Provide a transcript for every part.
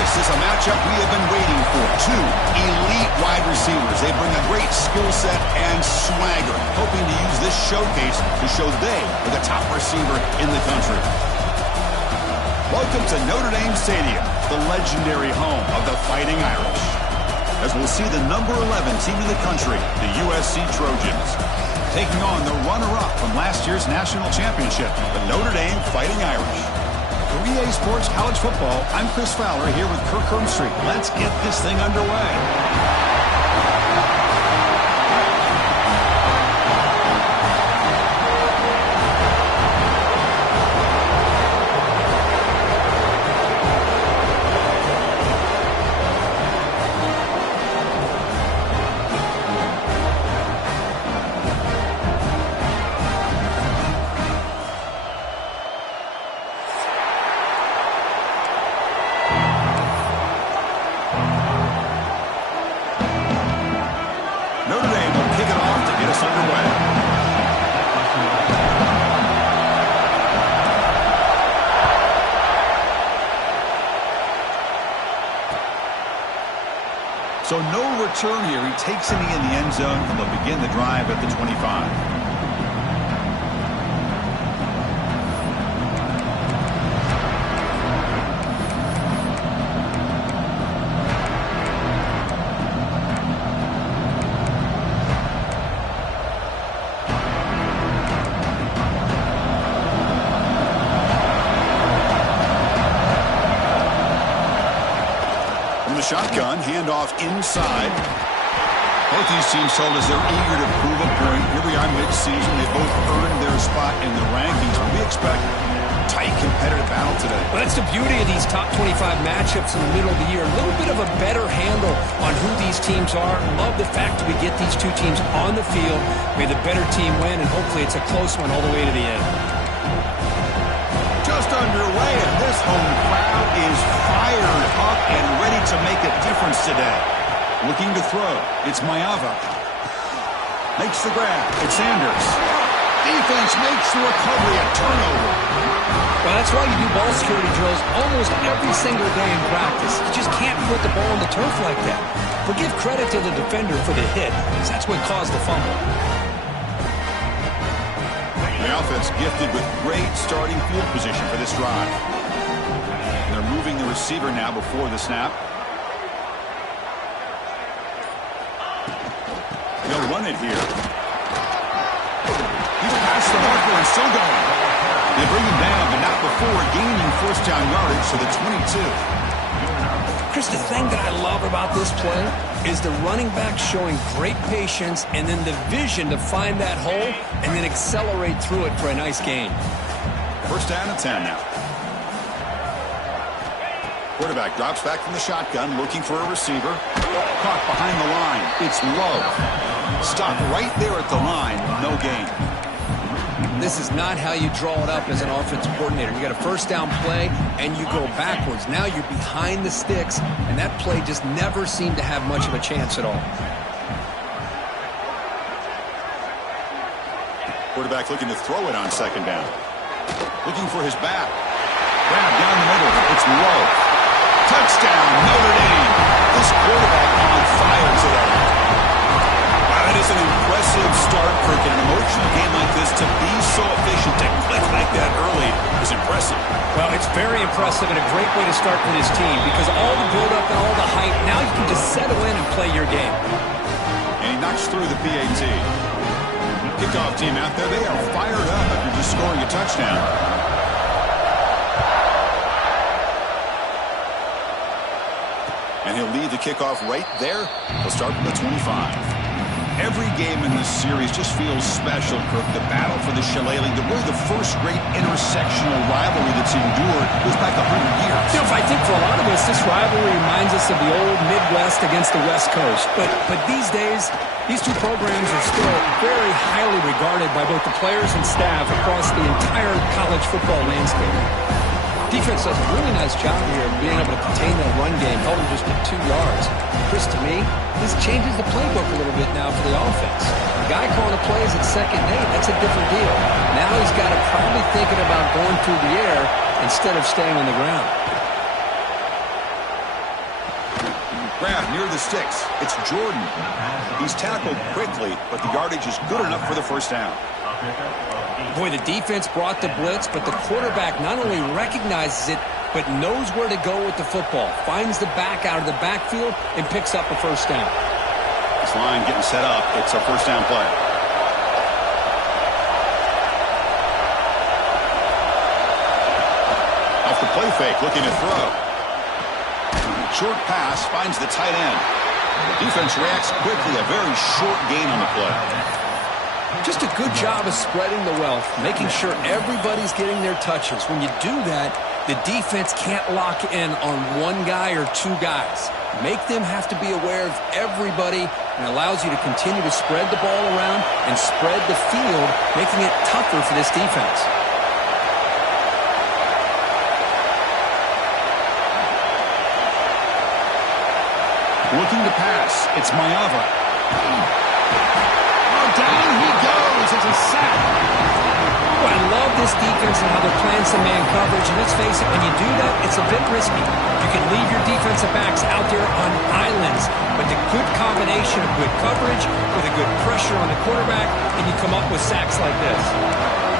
This is a matchup we have been waiting for. Two elite wide receivers. They bring a great skill set and swagger, hoping to use this showcase to show they are the top receiver in the country. Welcome to Notre Dame Stadium, the legendary home of the Fighting Irish, as we'll see the number 11 team in the country, the USC Trojans, taking on the runner-up from last year's national championship, the Notre Dame Fighting Irish. For EA Sports College Football, I'm Chris Fowler here with Kirk Hermstreet. Let's get this thing underway. Notre Dame will kick it off to get us underway. So no return here. He takes a knee in the end zone, and they'll begin the drive at the 25. Shotgun, handoff inside. Both these teams told us they're eager to prove a point. Here we are mid-season. They both earned their spot in the rankings. We expect a tight, competitive battle today. Well, that's the beauty of these top 25 matchups in the middle of the year. A little bit of a better handle on who these teams are. Love the fact that we get these two teams on the field. May the better team win, and hopefully it's a close one all the way to the end. Just underway, and this home crowd is fired up and ready to make a difference today. Looking to throw. It's Mayava. Makes the grab. It's Sanders. Defense makes the recovery a turnover. Well, that's why you do ball security drills almost every single day in practice. You just can't put the ball on the turf like that. But give credit to the defender for the hit, because that's what caused the fumble. The offense gifted with great starting field position for this drive. And they're moving the receiver now before the snap. They'll run it here. He's past the marker and still going. They bring him down, but not before gaining first down yardage to the 22. Chris, the thing that I love about this play is the running back showing great patience and then the vision to find that hole and then accelerate through it for a nice gain. First down and 10 now. Quarterback drops back from the shotgun, looking for a receiver. Caught behind the line. It's Love. Stop right there at the line. No gain. This is not how you draw it up as an offensive coordinator. You got a first down play, and you go backwards. Now you're behind the sticks, and that play just never seemed to have much of a chance at all. Quarterback looking to throw it on second down. Looking for his back. Grab down the middle. It's Lowe. Touchdown, Notre Dame. This quarterback on fire today. That is an impressive start, Kirk. In an emotional game like this, to be so efficient, to click like that early is impressive. Well, it's very impressive and a great way to start for this team because all the build-up and all the hype, now you can just settle in and play your game. And he knocks through the PAT. Kickoff team out there, they are fired up after just scoring a touchdown. And he'll lead the kickoff right there. He'll start from the 25. Every game in this series just feels special, Kirk. The battle for the Shillelagh, really the first great intersectional rivalry that's endured goes back 100 years. You know, I think for a lot of us, this rivalry reminds us of the old Midwest against the West Coast. But these days, these two programs are still very highly regarded by both the players and staff across the entire college football landscape. Defense does a really nice job here of being able to contain that run game, held him just at 2 yards. Chris, to me, this changes the playbook a little bit now for the offense. The guy calling the plays at 2nd and 8, that's a different deal. Now he's got to probably thinking about going through the air instead of staying on the ground. Grab near the sticks. It's Jordan. He's tackled quickly, but the yardage is good enough for the first down. Boy, the defense brought the blitz, but the quarterback not only recognizes it, but knows where to go with the football. Finds the back out of the backfield and picks up a first down. This line getting set up. It's a first down play. Off the play fake, looking to throw. Short pass finds the tight end. The defense reacts quickly. A very short gain on the play. Just a good job of spreading the wealth, making sure everybody's getting their touches. When you do that, the defense can't lock in on one guy or two guys. Make them have to be aware of everybody, and allows you to continue to spread the ball around and spread the field, making it tougher for this defense. Looking to pass. It's Mayava. Down he goes. It's a sack. Well, I love this defense and how they're playing some man coverage. And let's face it, when you do that, it's a bit risky. You can leave your defensive backs out there on islands, but the good combination of good coverage with a good pressure on the quarterback, and you come up with sacks like this.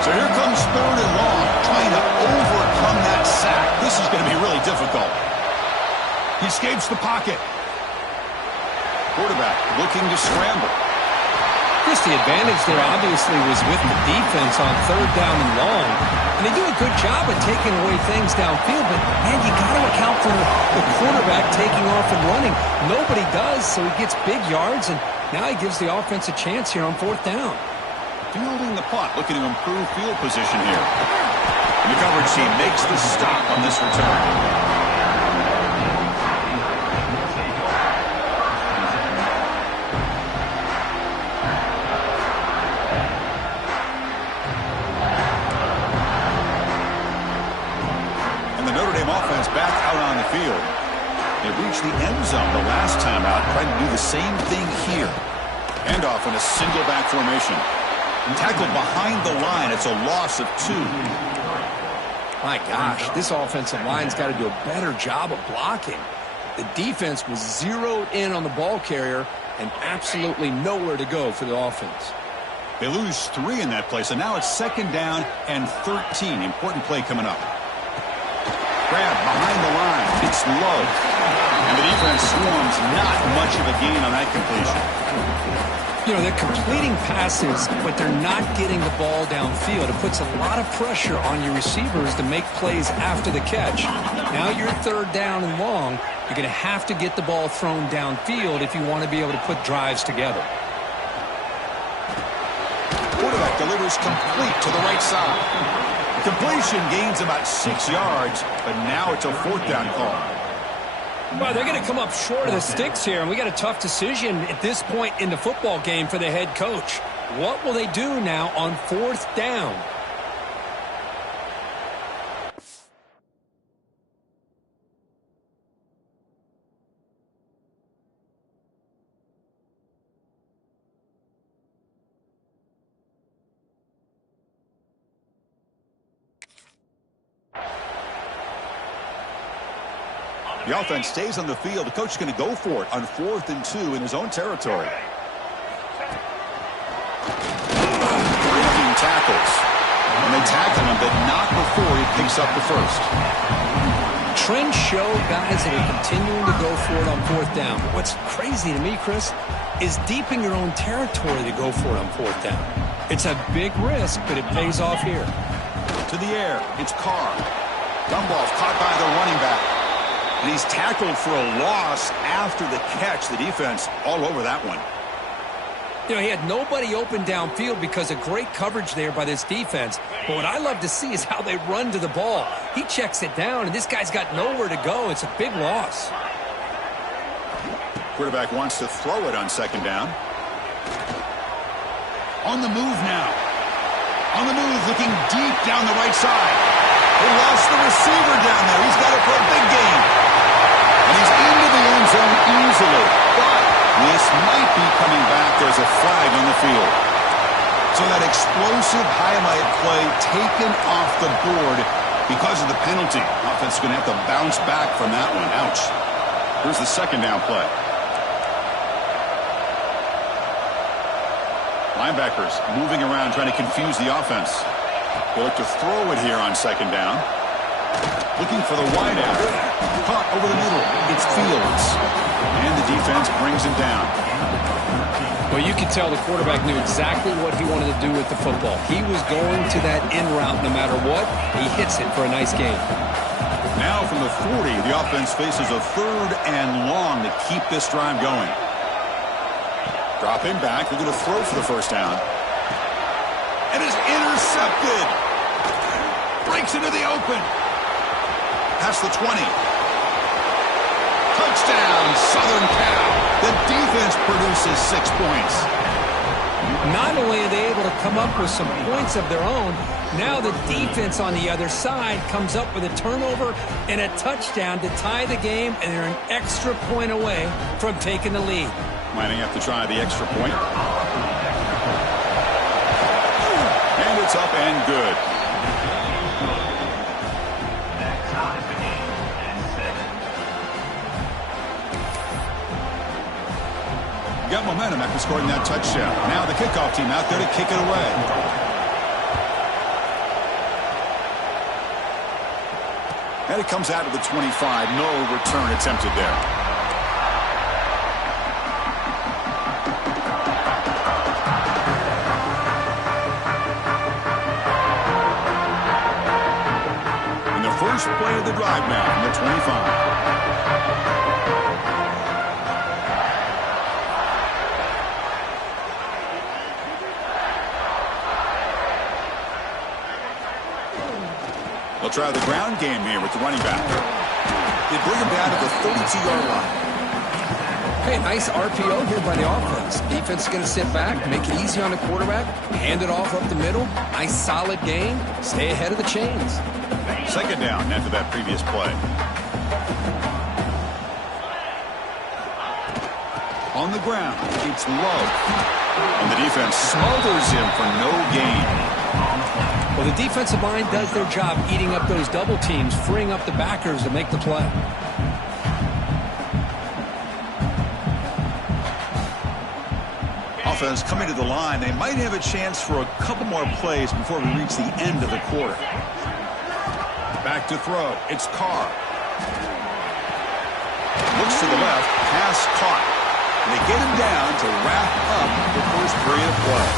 So here comes 3rd and long, trying to overcome that sack. This is going to be really difficult. He escapes the pocket. Quarterback looking to scramble. Chris, the advantage there obviously was with the defense on 3rd down and long. And they do a good job of taking away things downfield, but, man, you got to account for the quarterback taking off and running. Nobody does, so he gets big yards, and now he gives the offense a chance here on 4th down. Fielding the punt, looking to improve field position here. And the coverage team makes the stop on this return. Back out on the field. They reached the end zone the last time out, trying to do the same thing here. Handoff in a single back formation. Tackled behind the line. It's a loss of 2. My gosh, this offensive line's got to do a better job of blocking. The defense was zeroed in on the ball carrier and absolutely nowhere to go for the offense. They lose 3 in that play, so now it's 2nd down and 13. Important play coming up. Grab behind the line. It's low. And the defense swarms. Not much of a gain on that completion. You know, they're completing passes, but they're not getting the ball downfield. It puts a lot of pressure on your receivers to make plays after the catch. Now you're 3rd down and long. You're going to have to get the ball thrown downfield if you want to be able to put drives together. Quarterback delivers complete to the right side. Completion gains about 6 yards, but now it's a 4th down call. Well, they're going to come up short of the sticks here, and we got a tough decision at this point in the football game for the head coach. What will they do now on 4th down? The offense stays on the field. The coach is going to go for it on 4th and 2 in his own territory. Breaking tackles. And they tackle him, but not before he picks up the first. Trends show guys that are continuing to go for it on 4th down. But what's crazy to me, Chris, is deep in your own territory to go for it on 4th down. It's a big risk, but it pays off here. To the air, it's Carr. Gumball's caught by the running back. And he's tackled for a loss after the catch. The defense all over that one. You know, he had nobody open downfield because of great coverage there by this defense. But what I love to see is how they run to the ball. He checks it down, and this guy's got nowhere to go. It's a big loss. Quarterback wants to throw it on 2nd down. On the move now. On the move, looking deep down the right side. They lost the receiver down there. He's got it for a big gain. And he's into the end zone easily. But this might be coming back. There's a flag on the field. So that explosive highlight play taken off the board because of the penalty. Offense is going to have to bounce back from that one. Ouch. Here's the second down play. Linebackers moving around trying to confuse the offense. They look to throw it here on second down. Looking for the wide out. Caught over the middle. It's Fields. And the defense brings him down. Well, you could tell the quarterback knew exactly what he wanted to do with the football. He was going to that in route no matter what. He hits it for a nice gain. Now from the 40, the offense faces a 3rd and long to keep this drive going. Dropping back, they're going to throw for the first down. And is intercepted. Breaks into the open. Past the 20. Touchdown, Southern Cal. The defense produces 6 points. Not only are they able to come up with some points of their own, now the defense on the other side comes up with a turnover and a touchdown to tie the game, and they're an extra point away from taking the lead. Might have to try the extra point. And it's up and good. Got momentum after scoring that touchdown. Now the kickoff team out there to kick it away. And it comes out to the 25. No return attempted there. And the first play of the drive now from the 25. They'll try the ground game here with the running back. They bring him down to the 32-yard line. Hey, nice RPO here by the offense. Defense is going to sit back, make it easy on the quarterback, hand it off up the middle. Nice solid game. Stay ahead of the chains. Second down after that previous play. On the ground, it's Love. And the defense smothers him for no gain. Well, the defensive line does their job eating up those double teams, freeing up the backers to make the play. Offense coming to the line. They might have a chance for a couple more plays before we reach the end of the quarter. Back to throw. It's Carr. Looks to the left. Pass caught. And they get him down to wrap up the first period of play.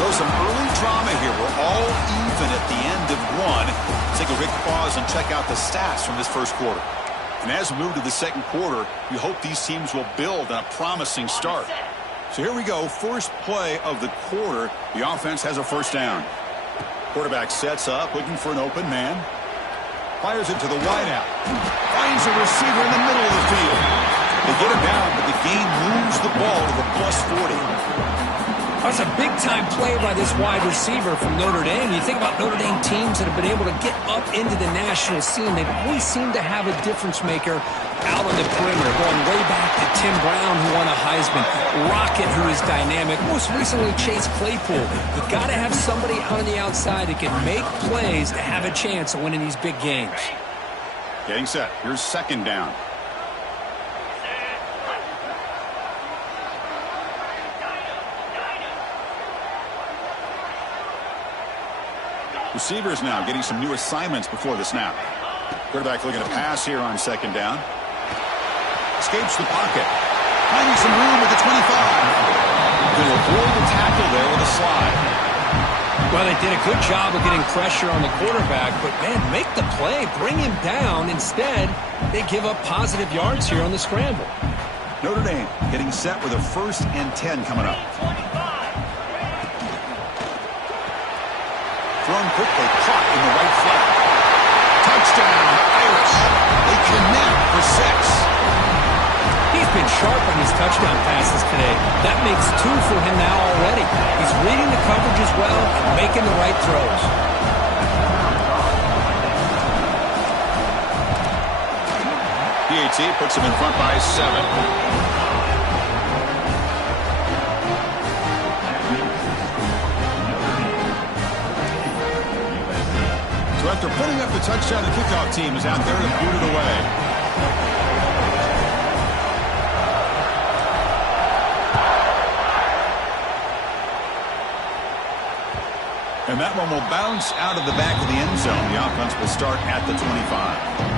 So some early drama here. We're all even at the end of one. Take a quick pause and check out the stats from this first quarter. And as we move to the second quarter, we hope these teams will build on a promising start. So here we go. First play of the quarter. The offense has a first down. Quarterback sets up, looking for an open man. Fires it to the wideout. Finds a receiver in the middle of the field. They get him down, but the game moves the ball to the plus 40. That's a big-time play by this wide receiver from Notre Dame. You think about Notre Dame teams that have been able to get up into the national scene. They always seem to have a difference maker out on the perimeter, going way back to Tim Brown, who won a Heisman, Rocket, who is dynamic, most recently Chase Claypool. You've got to have somebody out on the outside that can make plays to have a chance of winning these big games. Getting set. Here's second down. Receivers now getting some new assignments before the snap. Quarterback looking to pass here on second down. Escapes the pocket. Finding some room at the 25. Going to avoid the tackle there with a slide. Well, they did a good job of getting pressure on the quarterback, but, man, make the play. Bring him down. Instead, they give up positive yards here on the scramble. Notre Dame getting set with a 1st and 10 coming up. Thrown quickly, caught in the right flat. Touchdown, Irish. They connect for 6. He's been sharp on his touchdown passes today. That makes 2 for him now already. He's reading the coverage as well and making the right throws. PAT puts him in front by 7. So after putting up the touchdown, the kickoff team is out there to boot it away. And that one will bounce out of the back of the end zone. The offense will start at the 25.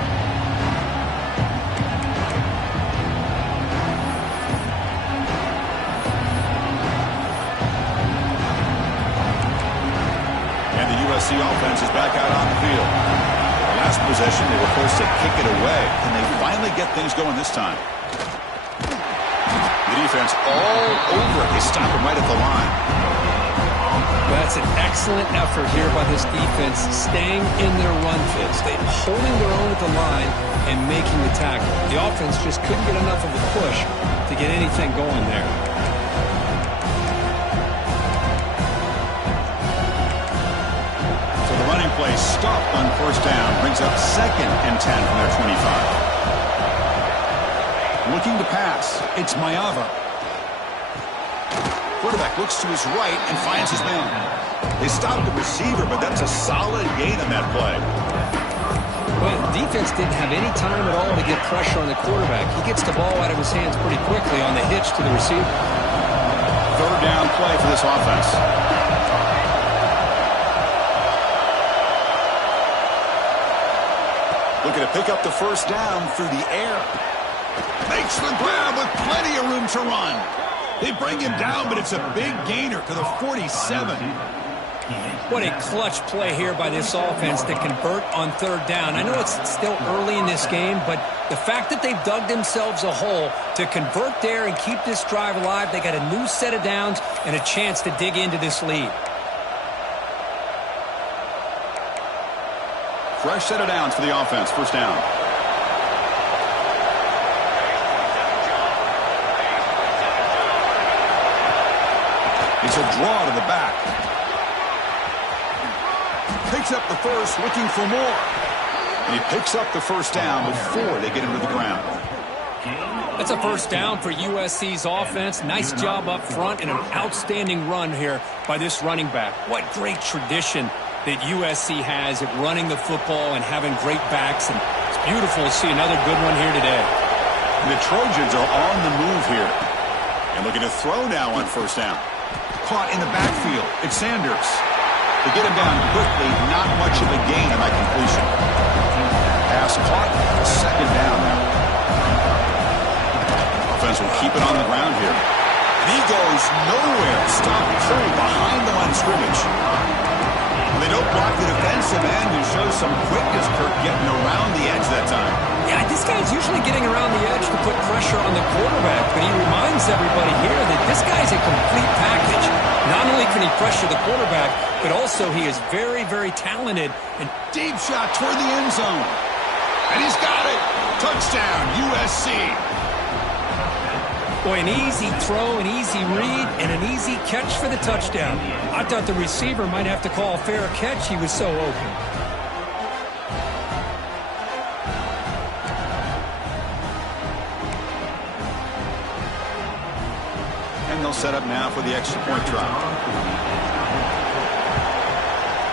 USC offense is back out on the field. Last possession, they were forced to kick it away. Can they finally get things going this time? The defense all over it. They stop him right at the line. That's an excellent effort here by this defense, staying in their run fits. They're holding their own at the line and making the tackle. The offense just couldn't get enough of a push to get anything going there. Running play stopped on first down. Brings up 2nd and 10 from their 25. Looking to pass. It's Mayava. Quarterback looks to his right and finds his man. They stopped the receiver, but that's a solid gain on that play. Well, the defense didn't have any time at all to get pressure on the quarterback. He gets the ball out of his hands pretty quickly on the hitch to the receiver. 3rd down play for this offense. Looking to pick up the first down through the air. Makes the grab with plenty of room to run. They bring him down, but it's a big gainer to the 47. What a clutch play here by this offense to convert on 3rd down. I know it's still early in this game, but the fact that they've dug themselves a hole to convert there and keep this drive alive, they got a new set of downs and a chance to dig into this lead. Fresh set of downs for the offense. First down. It's a draw to the back. Picks up the first, looking for more. And he picks up the first down before they get him to the ground. That's a first down for USC's offense. Nice job up front and an outstanding run here by this running back. What great tradition that USC has at running the football and having great backs, and it's beautiful to see another good one here today. The Trojans are on the move here and looking to throw now on first down. Caught in the backfield. It's Sanders. They get him down quickly. Not much of a gain on that completion. Pass caught. 2nd down now. Offense will keep it on the ground here. And he goes nowhere. Stop pulled behind the line of scrimmage. They don't block the defensive end who shows some quickness, Kirk, getting around the edge that time. Yeah, this guy's usually getting around the edge to put pressure on the quarterback, but he reminds everybody here that this guy's a complete package. Not only can he pressure the quarterback, but also he is very, very talented. And deep shot toward the end zone. And he's got it. Touchdown, USC. Boy, an easy throw, an easy read, and an easy catch for the touchdown. I thought the receiver might have to call a fair catch. He was so open. And they'll set up now for the extra point try.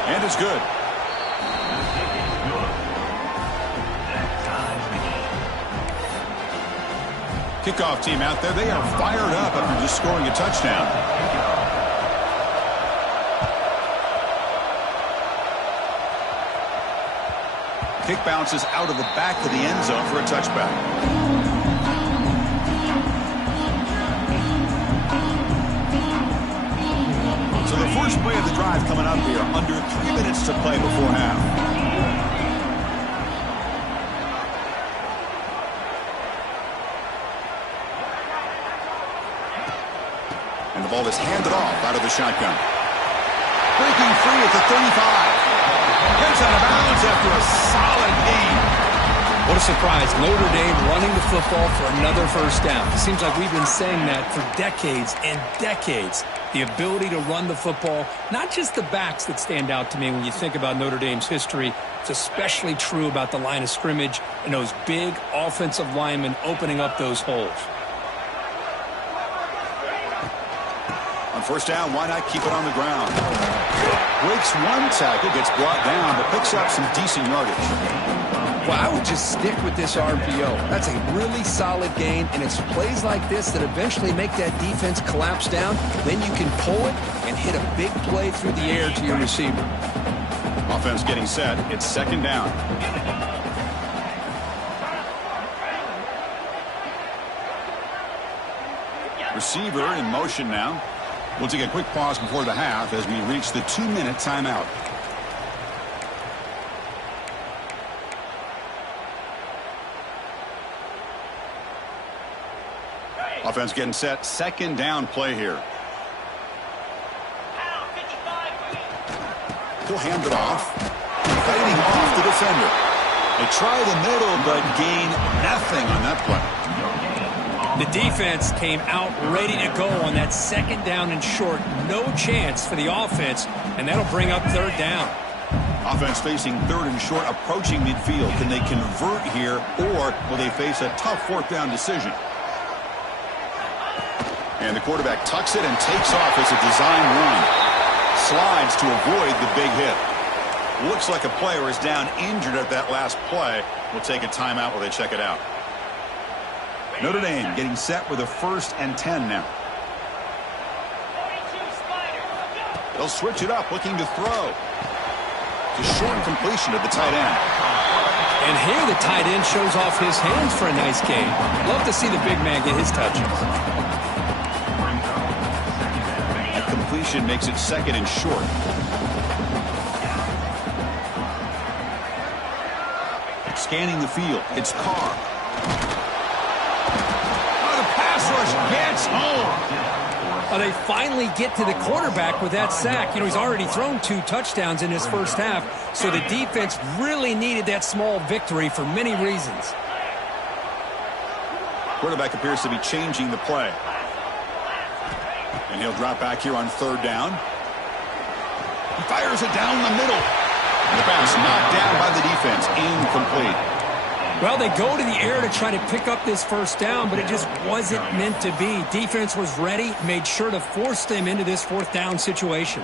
And it's good. Kickoff team out there, they are fired up after just scoring a touchdown. Kick bounces out of the back of the end zone for a touchback. So the first play of the drive coming up here, under 3 minutes to play before half. And the ball is handed off out of the shotgun. Breaking free at the 35. Gets out of bounds after a solid gain. What a surprise. Notre Dame running the football for another first down. It seems like we've been saying that for decades and decades. The ability to run the football, not just the backs that stand out to me when you think about Notre Dame's history. It's especially true about the line of scrimmage and those big offensive linemen opening up those holes. On first down, why not keep it on the ground? Breaks one tackle, gets brought down, but picks up some decent yardage. Well, I would just stick with this RPO. That's a really solid gain, and it's plays like this that eventually make that defense collapse down. Then you can pull it and hit a big play through the air to your receiver. Offense getting set. It's second down. Receiver in motion now. We'll take a quick pause before the half as we reach the 2-minute timeout. Offense getting set. Second down play here. He'll hand it off. Fighting off the defender. They try the middle, but gain nothing on that play. The defense came out ready to go on that second down and short. No chance for the offense, and that'll bring up third down. Offense facing third and short, approaching midfield. Can they convert here, or will they face a tough fourth down decision? And the quarterback tucks it and takes off as a design run. Slides to avoid the big hit. Looks like a player is down injured at that last play. We'll take a timeout while they check it out. Notre Dame getting set with a 1st and 10 now. They'll switch it up, looking to throw. To short completion of the tight end. And here the tight end shows off his hands for a nice gain. Love to see the big man get his touches. Completion makes it second and short. Scanning the field. It's Carr. Gets home. They finally get to the quarterback with that sack. You know, he's already thrown 2 touchdowns in his first half, so the defense really needed that small victory for many reasons. Quarterback appears to be changing the play. And he'll drop back here on third down. He fires it down the middle. And the pass knocked down by the defense. Incomplete. Well, they go to the air to try to pick up this first down, but it just wasn't meant to be. Defense was ready, made sure to force them into this fourth down situation.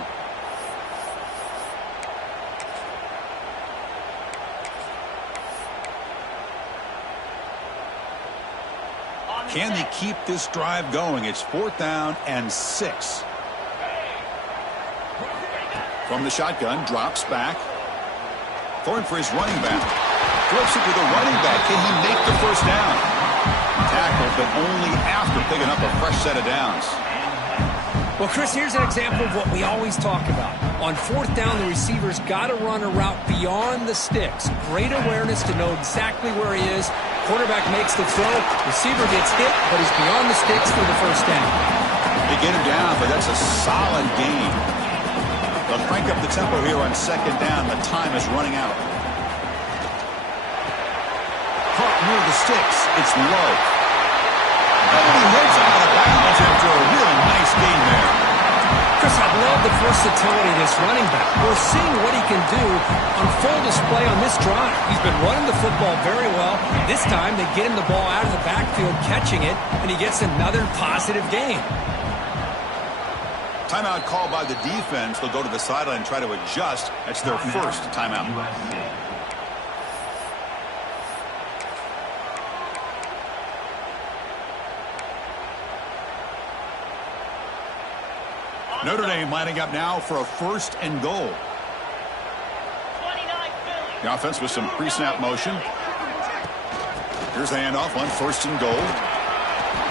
Can they keep this drive going? It's 4th down and 6. From the shotgun, drops back. Throwing for his running back. Flips it to the running back. Can he make the first down? Tackled, but only after picking up a fresh set of downs. Well, Chris, here's an example of what we always talk about. On 4th down, the receiver's got to run a route beyond the sticks. Great awareness to know exactly where he is. Quarterback makes the throw. Receiver gets hit, but he's beyond the sticks for the first down. They get him down, but that's a solid gain. They'll crank up the tempo here on second down. The time is running out. Caught near the sticks. It's low. And he heads out of bounds after a real nice gain there. Chris, I love the versatility of this running back. We're seeing what he can do on full display on this drive. He's been running the football very well. This time, they get him the ball out of the backfield, catching it, and he gets another positive gain. Timeout called by the defense. They'll go to the sideline and try to adjust. That's their first timeout. Notre Dame lining up now for a 1st and goal. The offense with some pre-snap motion. Here's the handoff on 1st and goal.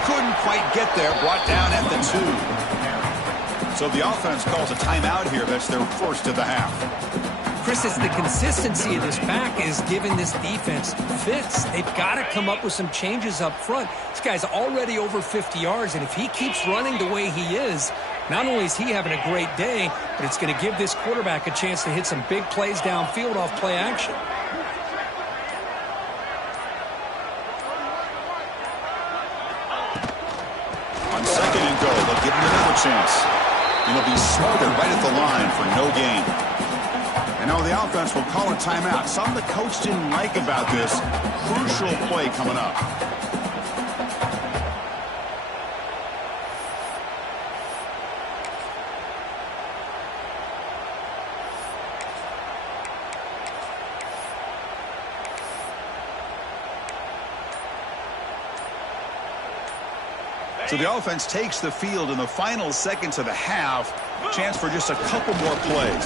Couldn't quite get there. Brought down at the 2. So the offense calls a timeout here. That's their first of the half. Chris, it's the consistency of this back is giving this defense fits. They've got to come up with some changes up front. This guy's already over 50 yards, and if he keeps running the way he is, not only is he having a great day, but it's going to give this quarterback a chance to hit some big plays downfield off play action. On 2nd and goal, they'll give him another chance. And he'll be smothered right at the line for no gain. And now the offense will call a timeout. Something the coach didn't like about this. Crucial play coming up. So the offense takes the field in the final seconds of the half. Chance for just a couple more plays.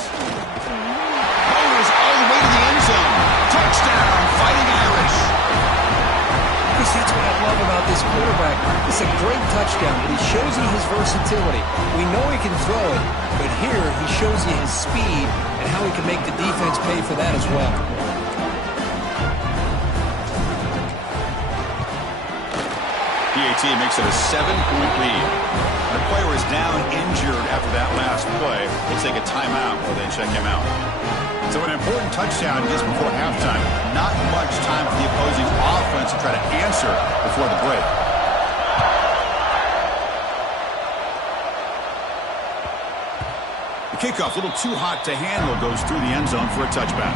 Bowlers all the way to the end zone. Touchdown, Fighting Irish. That's what I love about this quarterback. It's a great touchdown, but he shows you his versatility. We know he can throw it, but here he shows you his speed and how he can make the defense pay for that as well. PAT makes it a 7-point lead. The player is down injured after that last play. We'll take a timeout while they check him out. So an important touchdown just before halftime. Not much time for the opposing offense to try to answer before the break. The kickoff, a little too hot to handle, goes through the end zone for a touchback.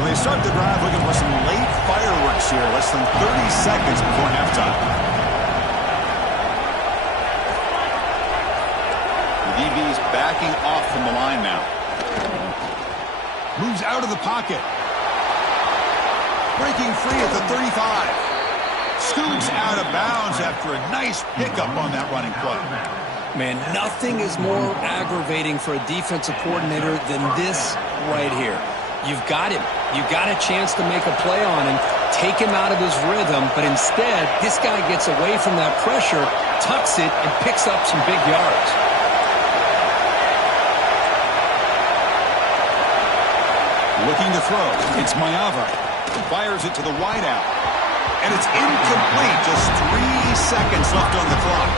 They start the drive looking for some late fireworks here, less than 30 seconds before halftime. The DB's backing off from the line now. Moves out of the pocket. Breaking free at the 35. Scoots out of bounds after a nice pickup on that running play. Man, nothing is more aggravating for a defensive coordinator than this right here. You've got him. You've got a chance to make a play on him, take him out of his rhythm, but instead, this guy gets away from that pressure, tucks it, and picks up some big yards. Looking to throw. It's Mayava. Fires it to the wideout. And it's incomplete. Just 3 seconds left on the clock.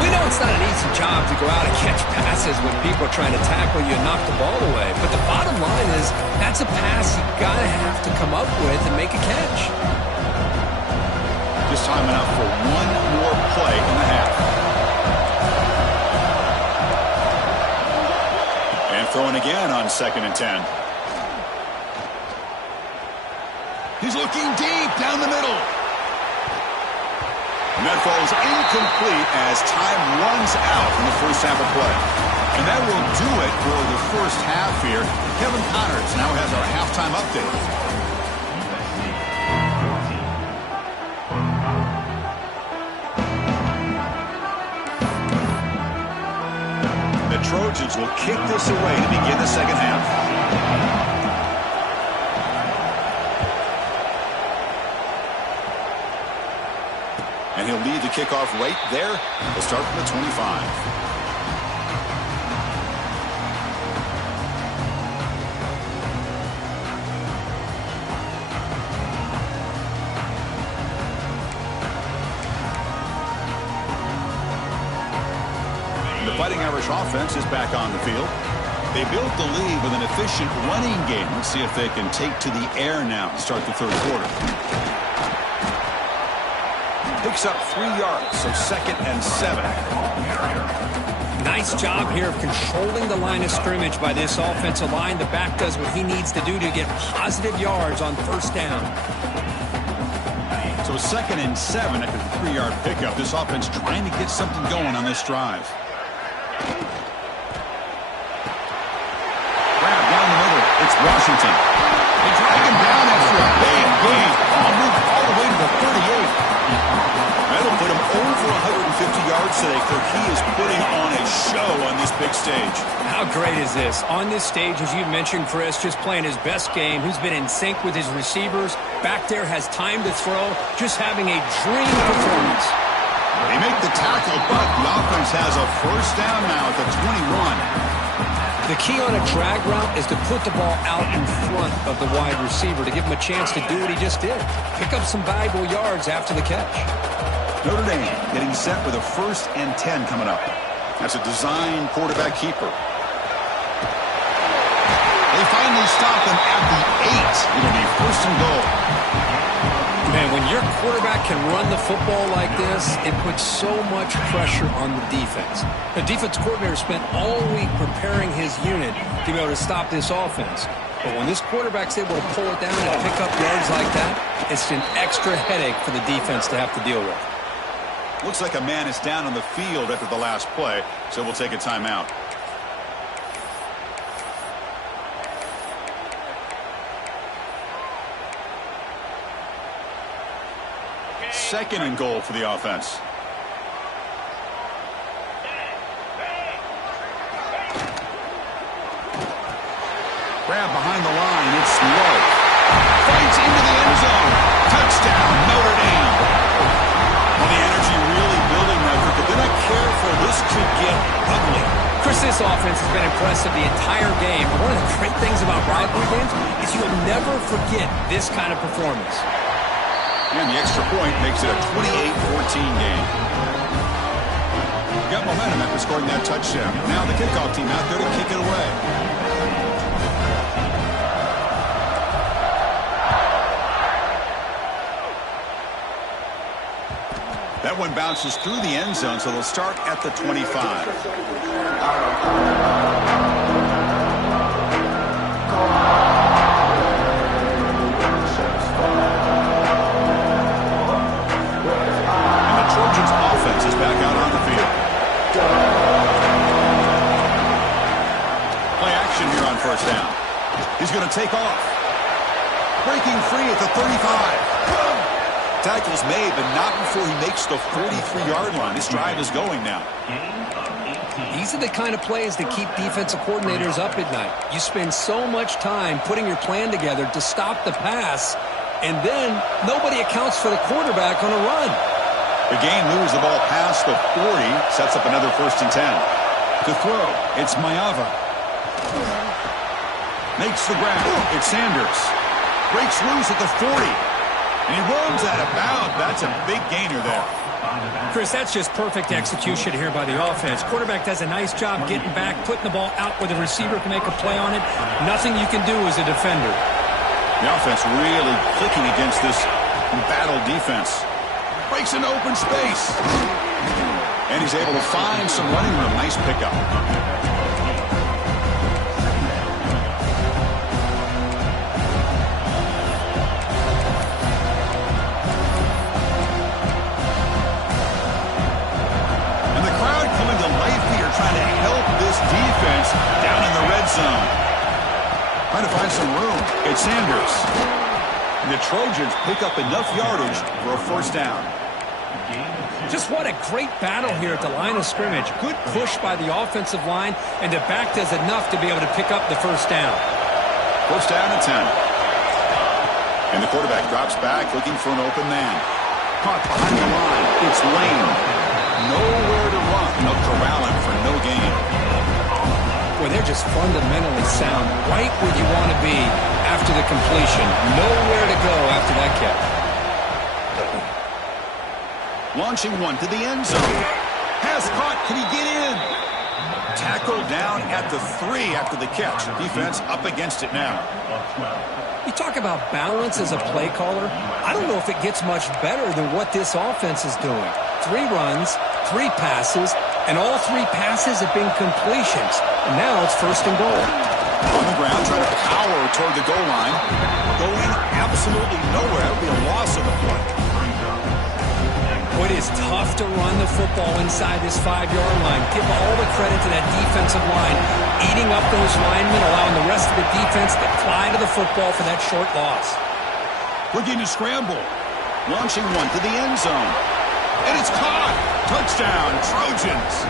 We know it's not an easy job to go out and catch passes when people are trying to tackle you and knock the ball away. But the bottom line is that's a pass you got to have to come up with and make a catch. Just time enough for one more play in the half. And throwing again on 2nd and 10. He's looking deep down the middle. And that falls incomplete as time runs out in the first half of play. And that will do it for the first half here. Kevin Connors now has our halftime update. The Trojans will kick this away to begin the second half. And he'll lead the kickoff right there. We'll start from the 25. The Fighting Irish offense is back on the field. They built the lead with an efficient running game. Let's see if they can take to the air now to start the third quarter. Picks up 3 yards, so 2nd and 7. Nice job here of controlling the line of scrimmage by this offensive line. The back does what he needs to do to get positive yards on first down. So 2nd and 7 after the 3-yard pickup. This offense trying to get something going on this drive. Grab down the middle. It's Washington. They drag him down after a big gain. I'll move all the way to the 38. That'll put him over 150 yards today, Kirk. He is putting on a show on this big stage. How great is this? On this stage, as you mentioned, Chris, just playing his best game. He's been in sync with his receivers. Back there, has time to throw. Just having a dream performance. They make the tackle, but the offense has a first down now at the 21. The key on a drag route is to put the ball out in front of the wide receiver to give him a chance to do what he just did. Pick up some valuable yards after the catch. Notre Dame getting set with a 1st and 10 coming up. That's a design quarterback keeper. They finally stop him at the 8. It'll be 1st and goal. Man, when your quarterback can run the football like this, it puts so much pressure on the defense. The defense coordinator spent all week preparing his unit to be able to stop this offense. But when this quarterback's able to pull it down and pick up yards like that, it's an extra headache for the defense to have to deal with. Looks like a man is down on the field after the last play, so we'll take a timeout. Second and goal for the offense. Grab behind the line. It's low. Fights into the end zone. Touchdown, Notre Dame. Well, the energy really building there. If they're not careful, this could get ugly. Chris, this offense has been impressive the entire game. One of the great things about rivalry games is you'll never forget this kind of performance. And the extra point makes it a 28-14 game. Got momentum after scoring that touchdown. Now the kickoff team out there to kick it away. That one bounces through the end zone, so they'll start at the 25. Is back out on the field. Play action here on first down. He's going to take off. Breaking free at the 35. Tackle's made, but not before he makes the 43-yard line. This drive is going now. These are the kind of plays that keep defensive coordinators up at night. You spend so much time putting your plan together to stop the pass, and then nobody accounts for the quarterback on a run. The gain moves the ball past the 40, sets up another 1st and 10. To throw, it's Mayava. Makes the grab. It's Sanders. Breaks loose at the 40. And he runs out of bounds. That's a big gainer there. Chris, that's just perfect execution here by the offense. Quarterback does a nice job getting back, putting the ball out where the receiver can make a play on it. Nothing you can do as a defender. The offense really clicking against this embattled defense. Breaks into open space. And he's able to find some running room. Nice pickup. And the crowd coming to life here, trying to help this defense down in the red zone. Trying to find some room. It's Sanders. And the Trojans pick up enough yardage for a 1st down. Just what a great battle here at the line of scrimmage. Good push by the offensive line, and the back does enough to be able to pick up the 1st down. 1st down and 10. And the quarterback drops back looking for an open man. Caught behind the line. It's Lane. Nowhere to run. They'll corral him for no gain. Boy, they're just fundamentally sound. Right where you want to be after the completion. Nowhere to go after that catch. Launching one to the end zone. Has caught. Can he get in? Tackled down at the 3 after the catch. Defense up against it now. You talk about balance as a play caller. I don't know if it gets much better than what this offense is doing. 3 runs, 3 passes, and all 3 passes have been completions. And now it's 1st and goal. On the ground, trying to power toward the goal line. Going absolutely nowhere. That would be a loss of the play. It is tough to run the football inside this 5-yard line. Give all the credit to that defensive line, eating up those linemen, allowing the rest of the defense to fly to the football for that short loss. Looking to scramble. Launching one to the end zone. And it's caught. Touchdown, Trojans.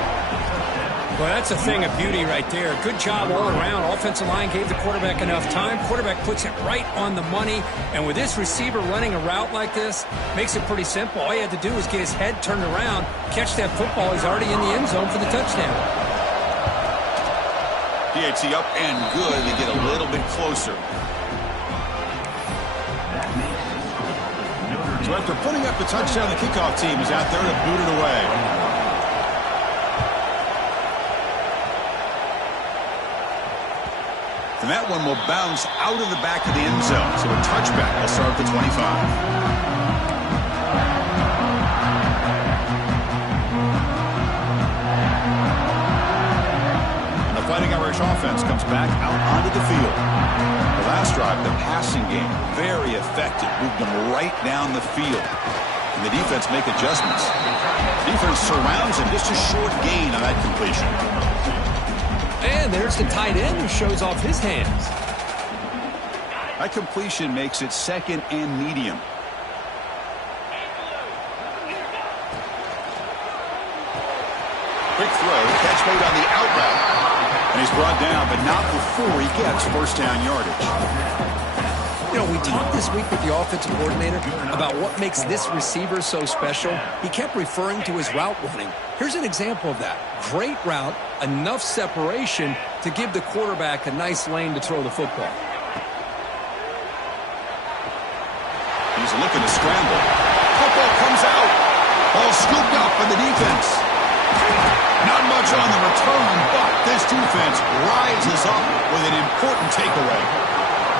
Well, that's a thing of beauty right there. Good job all around. Offensive line gave the quarterback enough time. Quarterback puts it right on the money. And with this receiver running a route like this, makes it pretty simple. All he had to do was get his head turned around, catch that football. He's already in the end zone for the touchdown. DHC up and good. They get a little bit closer. So after putting up the touchdown, the kickoff team is out there to boot it away. And that one will bounce out of the back of the end zone. So a touchback will start at the 25. And the Fighting Irish offense comes back out onto the field. The last drive, the passing game, very effective. Moved them right down the field. And the defense make adjustments. Defense surrounds him. Just a short gain on that completion. And there's the tight end who shows off his hands. That completion makes it second and medium. Quick throw, catch made on the out route. And he's brought down, but not before he gets first down yardage. You know, we talked this week with the offensive coordinator about what makes this receiver so special. He kept referring to his route running. Here's an example of that. Great route, enough separation to give the quarterback a nice lane to throw the football. He's looking to scramble. Football comes out. Ball scooped up by the defense. Not much on the return, but this defense rises up with an important takeaway.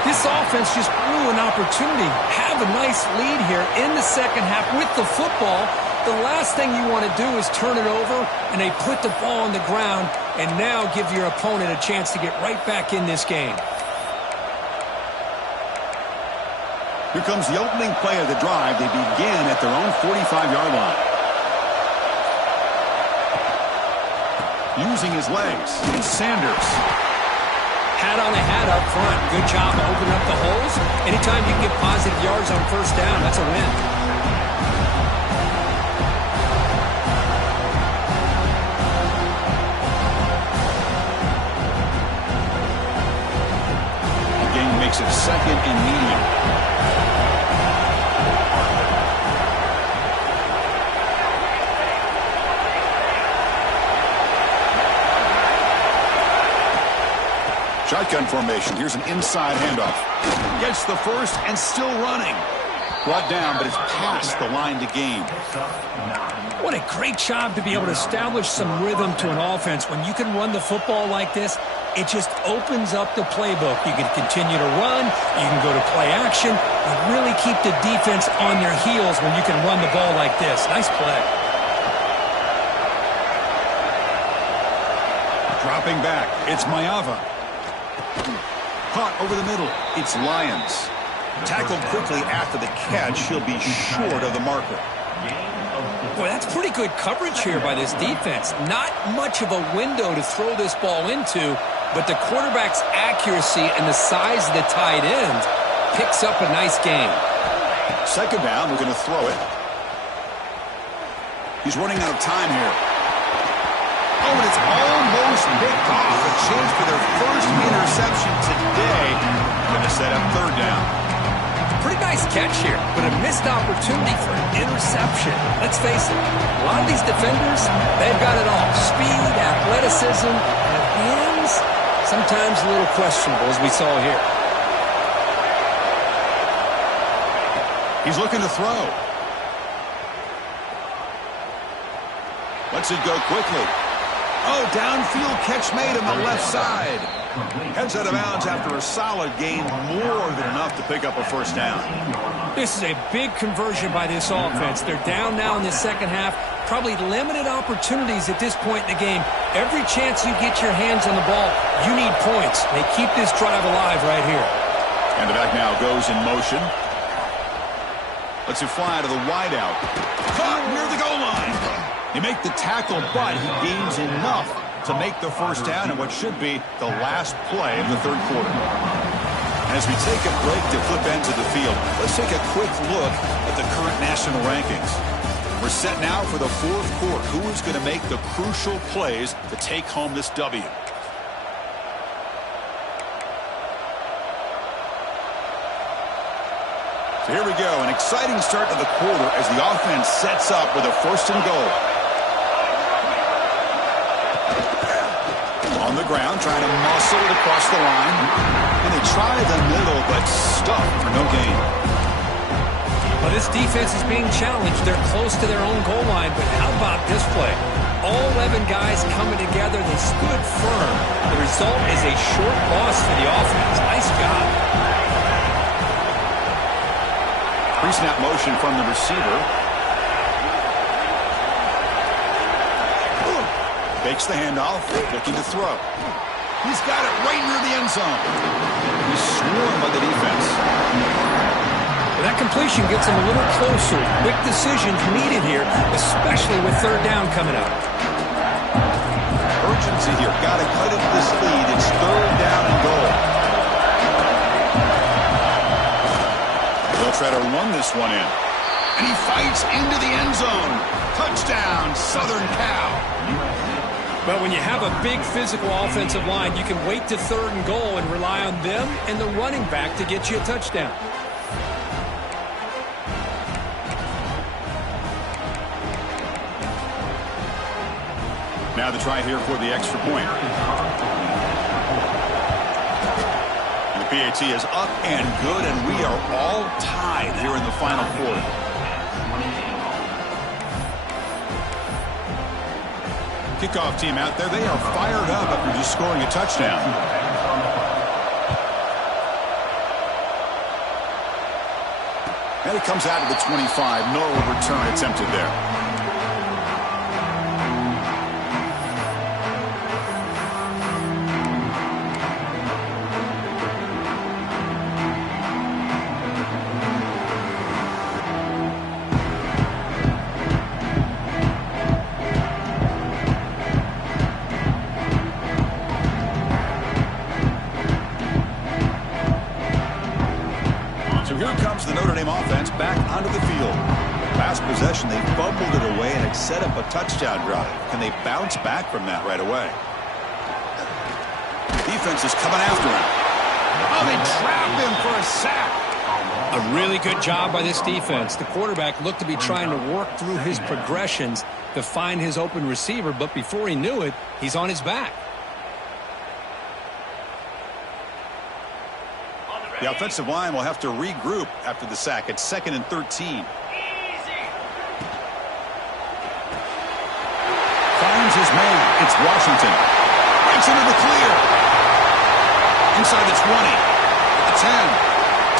This offense just blew an opportunity. Have a nice lead here in the second half with the football. The last thing you want to do is turn it over, and they put the ball on the ground and now give your opponent a chance to get right back in this game. Here comes the opening play of the drive. They begin at their own 45-yard line. Using his legs, it's Sanders. Hat on a hat up front. Good job opening up the holes. Anytime you can get positive yards on first down, that's a win. The game makes it second and medium. Shotgun formation. Here's an inside handoff. Gets the first and still running. Brought down, but it's past the line to gain. What a great job to be able to establish some rhythm to an offense. When you can run the football like this, it just opens up the playbook. You can continue to run. You can go to play action. And really keep the defense on their heels when you can run the ball like this. Nice play. Dropping back. It's Mayava. Caught over the middle. It's Lyons. Tackled quickly after the catch. He'll be short of the marker. Boy, that's pretty good coverage here by this defense. Not much of a window to throw this ball into, but the quarterback's accuracy and the size of the tight end picks up a nice gain. Second down, we're going to throw it. He's running out of time here. Oh, and it's almost picked off. A chance for their first interception today. Going to set up third down. Pretty nice catch here, but a missed opportunity for an interception. Let's face it, a lot of these defenders, they've got it all. Speed, athleticism, and hands, sometimes a little questionable, as we saw here. He's looking to throw. Lets it go quickly. Oh, downfield catch made on the left side. Heads out of bounds after a solid gain, more than enough to pick up a first down. This is a big conversion by this offense. They're down now in the second half. Probably limited opportunities at this point in the game. Every chance you get your hands on the ball, you need points. They keep this drive alive right here. And the back now goes in motion. Lets it fly to the wideout. Caught near the goal line. They make the tackle, but he gains enough to make the first down in what should be the last play of the third quarter. As we take a break to flip ends of the field, let's take a quick look at the current national rankings. We're set now for the fourth quarter. Who is going to make the crucial plays to take home this W? So here we go, an exciting start to the quarter as the offense sets up with a first and goal. On the ground, trying to muscle it across the line. And they try the middle, but stuck for no gain. Well, this defense is being challenged. They're close to their own goal line, but how about this play? All 11 guys coming together. They stood firm. The result is a short loss for the offense. Nice job. Pre-snap motion from the receiver. Fakes the handoff, looking to throw. He's got it right near the end zone. He's swarmed by the defense. Well, that completion gets him a little closer. Quick decisions needed here, especially especially with third down coming up. Urgency here. Got to cut into this lead. It's third down and goal. They'll try to run this one in. And he fights into the end zone. Touchdown, Southern Cal. But when you have a big physical offensive line, you can wait to third and goal and rely on them and the running back to get you a touchdown. Now the try here for the extra point. And the PAT is up and good, and we are all tied here in the final quarter. Kickoff team out there. They are fired up after just scoring a touchdown. And it comes out of the 25. No return attempted there. Possession, they fumbled it away and it set up a touchdown drive. Can they bounce back from that right away? Defense is coming after him. Oh, they trap him for a sack. A really good job by this defense. The quarterback looked to be trying to work through his progressions to find his open receiver, but before he knew it, he's on his back. The offensive line will have to regroup after the sack. It's 2nd and 13. Finds his man. It's Washington. Breaks into the clear. Inside the 20. At the 10.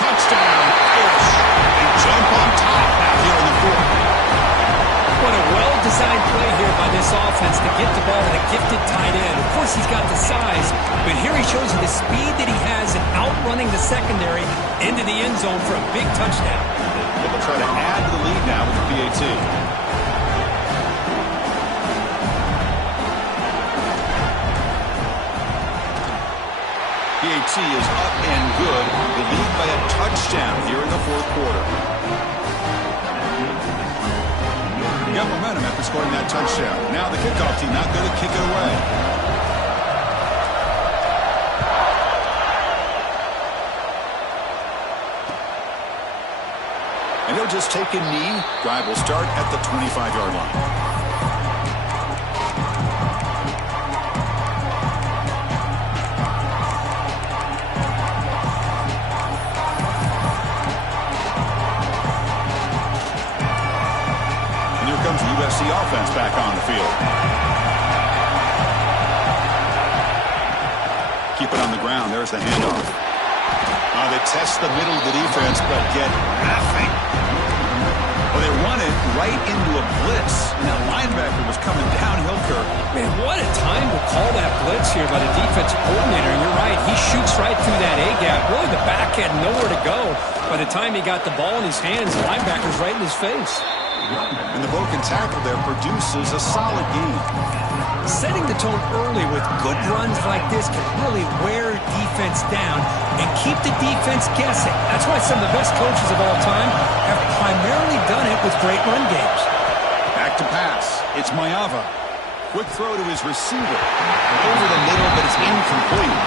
Touchdown, Irish. They jump on top now here in the 4th. What a well-designed play here by this offense to get the ball to the gifted tight end. Of course, he's got the size, but here he shows you the speed that he has in outrunning the secondary into the end zone for a big touchdown. They'll try to add to the lead now with the PAT. PAT is up and good. They lead by a touchdown here in the 4th quarter. You got momentum after scoring that touchdown. Now the kickoff team out there to kick it away. And he'll just take a knee. Drive will start at the 25-yard line. USC offense back on the field. Keep it on the ground. There's the handoff. They test the middle of the defense, but get nothing. Well, they run it right into a blitz. And that linebacker was coming downhill, Kirk. Man, what a time to call that blitz here by the defensive coordinator. And you're right, he shoots right through that A-gap. Really, the back had nowhere to go. By the time he got the ball in his hands, the linebacker's right in his face. And the broken tackle there produces a solid game. Setting the tone early with good runs like this can really wear defense down and keep the defense guessing. That's why some of the best coaches of all time have primarily done it with great run games. Back to pass. It's Mayava. Quick throw to his receiver. Over the middle, but it's incomplete.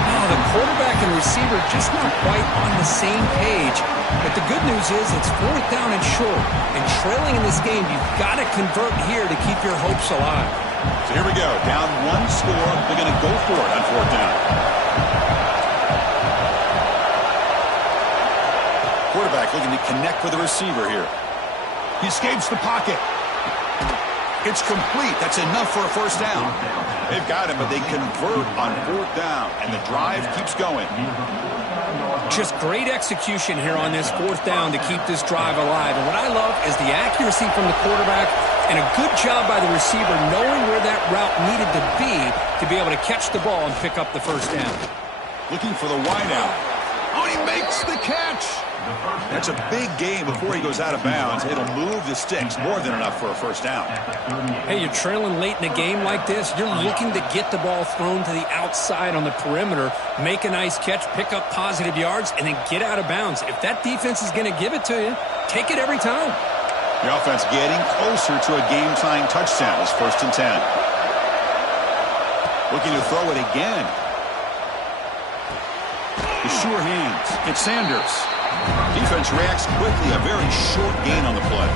Oh, the quarterback and receiver just not quite on the same page. But the good news is it's 4th down and short. And trailing in this game, you've got to convert here to keep your hopes alive. So here we go. Down 1 score. They're going to go for it on 4th down. Quarterback looking to connect with the receiver here. He escapes the pocket. It's complete. That's enough for a 1st down. They've got him, but they convert on 4th down. And the drive keeps going. Just great execution here on this 4th down to keep this drive alive. And what I love is the accuracy from the quarterback and a good job by the receiver knowing where that route needed to be able to catch the ball and pick up the 1st down. Looking for the wideout. Oh, he makes the catch. That's a big gain before he goes out of bounds. It'll move the sticks, more than enough for a first down. Hey, you're trailing late in a game like this. You're looking to get the ball thrown to the outside on the perimeter, make a nice catch, pick up positive yards, and then get out of bounds. If that defense is going to give it to you, take it every time. The offense getting closer to a game-tying touchdown. It's 1st and 10. Looking to throw it again. The sure hands. It's Sanders. Defense reacts quickly. A very short gain on the play.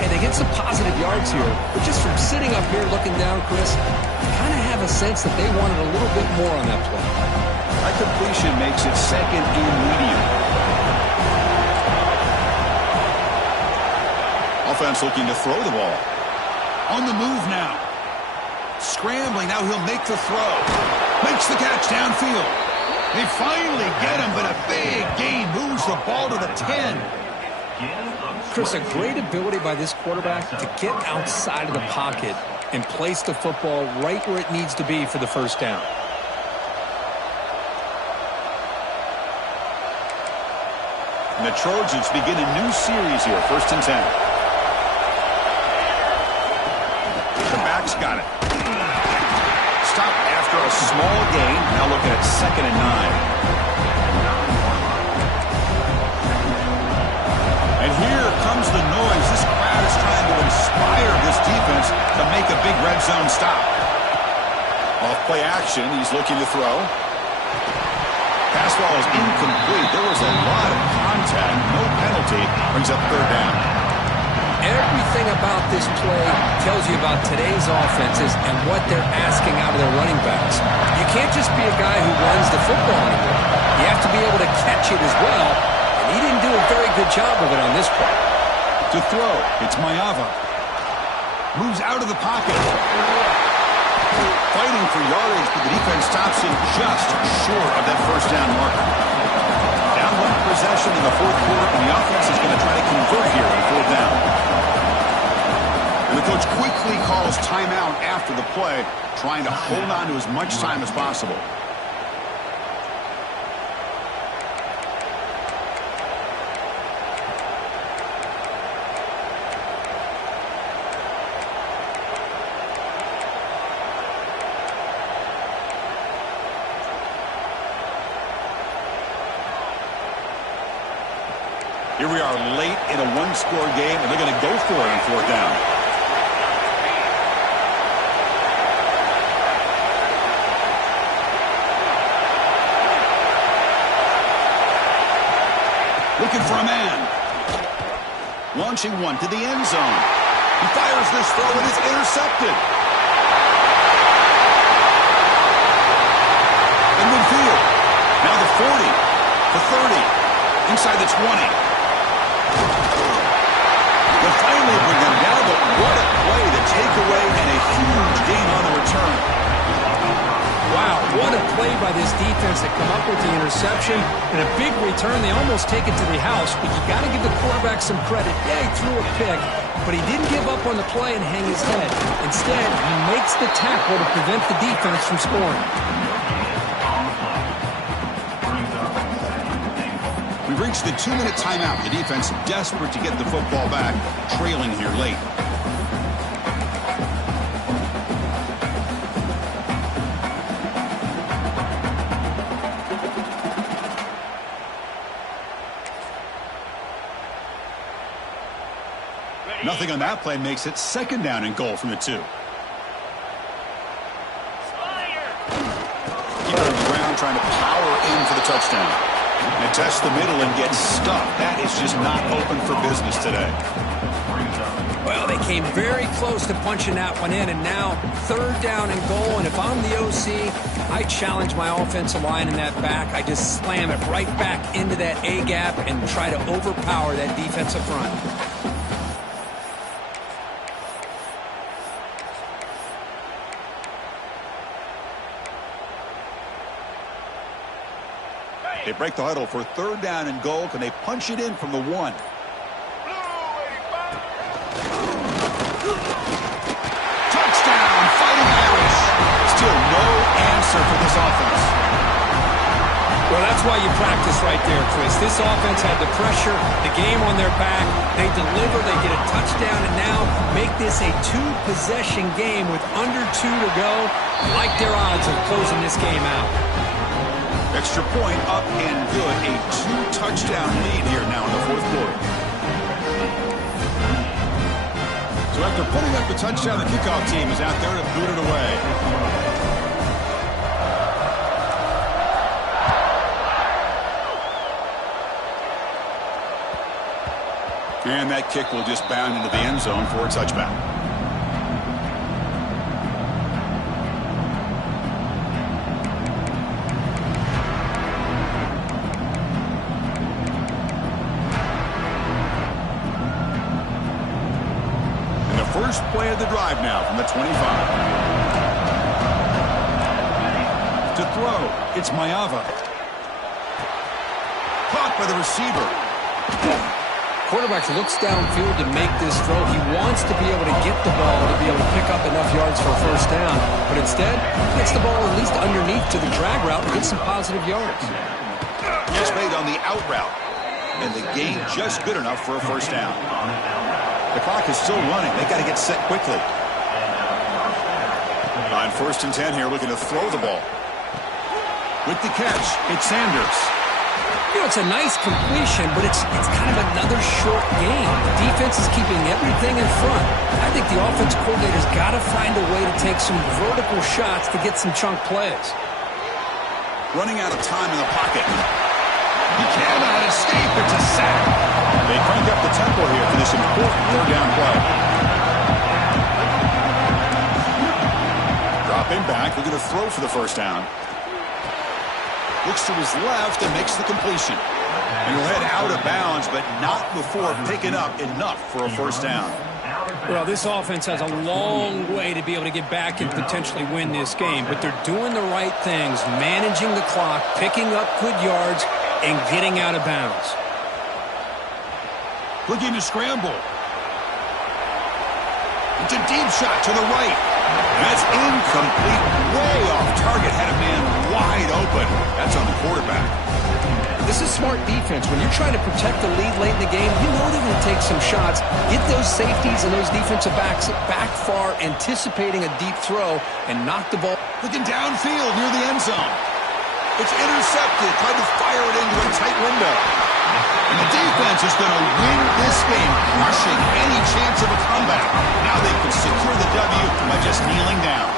And they get some positive yards here. But just from sitting up here looking down, Chris, I kind of have a sense that they wanted a little bit more on that play. That completion makes it 2nd and medium. Offense looking to throw the ball. On the move now. Scrambling. Now he'll make the throw. Makes the catch downfield. They finally get him, but a big gain moves the ball to the 10. Chris, a great ability by this quarterback to get outside of the pocket and place the football right where it needs to be for the first down. And the Trojans begin a new series here, 1st and 10. The back's got it. Stop after a small gain. Now looking at 2nd and 9. And here comes the noise. This crowd is trying to inspire this defense to make a big red zone stop. Off play action. He's looking to throw. Pass ball is incomplete. There was a lot of contact. No penalty. Brings up 3rd down. Everything about this play tells you about today's offenses and what they're asking out of their running backs. You can't just be a guy who runs the football anymore. You have to be able to catch it as well, and he didn't do a very good job of it on this play. To throw, it's Mayava. Moves out of the pocket. Fighting for yardage, but the defense stops him just short of that first down marker. Down 1 possession in the 4th quarter, and the offense is going to try to convert here on 4th down. And the coach quickly calls timeout after the play, trying to hold on to as much time as possible. Here we are late in a 1-score game, and they're going to go for it on 4th down. Looking for a man. Launching one to the end zone. He fires this throw, and it's intercepted. In midfield. Now the 40, the 30, inside the 20. They'll finally bring them down, but what a play, the takeaway, and a huge gain on the return. Wow, what a play by this defense to come up with the interception and a big return. They almost take it to the house, but you got to give the quarterback some credit. Yeah, he threw a pick, but he didn't give up on the play and hang his head. Instead, he makes the tackle to prevent the defense from scoring. We've reached the 2-minute timeout. The defense desperate to get the football back, trailing here late. Nothing on that play makes it 2nd down and goal from the 2. Keep it on the ground, trying to power in for the touchdown. And test the middle and get stuck. That is just not open for business today. Well, they came very close to punching that one in, and now 3rd down and goal. And if I'm the OC, I challenge my offensive line in that back. I just slam it right back into that A-gap and try to overpower that defensive front. They break the huddle for 3rd down and goal. Can they punch it in from the 1? Touchdown, Fighting Irish. Still no answer for this offense. Well, that's why you practice right there, Chris. This offense had the pressure, the game on their back. They deliver, they get a touchdown, and now make this a two-possession game with under 2 to go. I like their odds of closing this game out. Extra point up and good. A 2-touchdown lead here now in the fourth quarter. So after putting up the touchdown, the kickoff team is out there to boot it away. And that kick will just bound into the end zone for a touchback. And the first play of the drive now from the 25. To throw, it's Mayava. Caught by the receiver. Quarterback looks downfield to make this throw. He wants to be able to get the ball to be able to pick up enough yards for a first down. But instead, gets the ball at least underneath to the drag route and gets some positive yards. Just made on the out route. And the gain just good enough for a first down. The clock is still running. They got to get set quickly. On 1st and 10 here, looking to throw the ball. With the catch, it's Sanders. You know, it's a nice completion, but it's kind of another short game. The defense is keeping everything in front. I think the offense coordinator's got to find a way to take some vertical shots to get some chunk plays. Running out of time in the pocket. He cannot escape. It's a sack. They crank up the tempo here for this important third down play. Dropping back, looking to throw for the first down. Looks to his left and makes the completion. And he'll head out of bounds, but not before picking up enough for a first down. Well, this offense has a long way to be able to get back and potentially win this game, but they're doing the right things, managing the clock, picking up good yards, and getting out of bounds. Looking to scramble. It's a deep shot to the right. That's incomplete, way off target. Had a man wide open. That's on the quarterback. This is smart defense. When you're trying to protect the lead late in the game, you know they're going to take some shots, get those safeties and those defensive backs back far, anticipating a deep throw, and knock the ball. Looking downfield near the end zone. It's intercepted. Tried to fire it into a tight window. And the defense is going to win this game, crushing any chance of a comeback. Now they can secure the W by just kneeling down.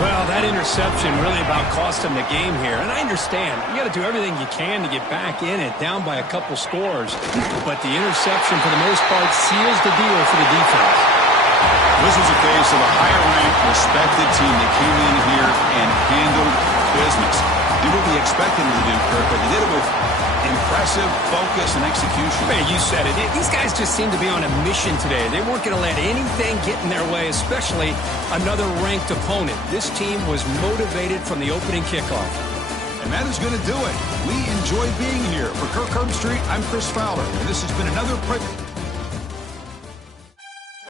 Well, that interception really about cost them the game here. And I understand. You got to do everything you can to get back in it, down by a couple scores. But the interception, for the most part, seals the deal for the defense. This was a case of a higher-ranked, respected team that came in here and handled business. Did what we expected them to do, Kirk, but they did it with impressive focus and execution. Man, you said it. These guys just seem to be on a mission today. They weren't going to let anything get in their way, especially another ranked opponent. This team was motivated from the opening kickoff. And that is going to do it. We enjoy being here. For Kirk Herbstreit, I'm Chris Fowler, and this has been another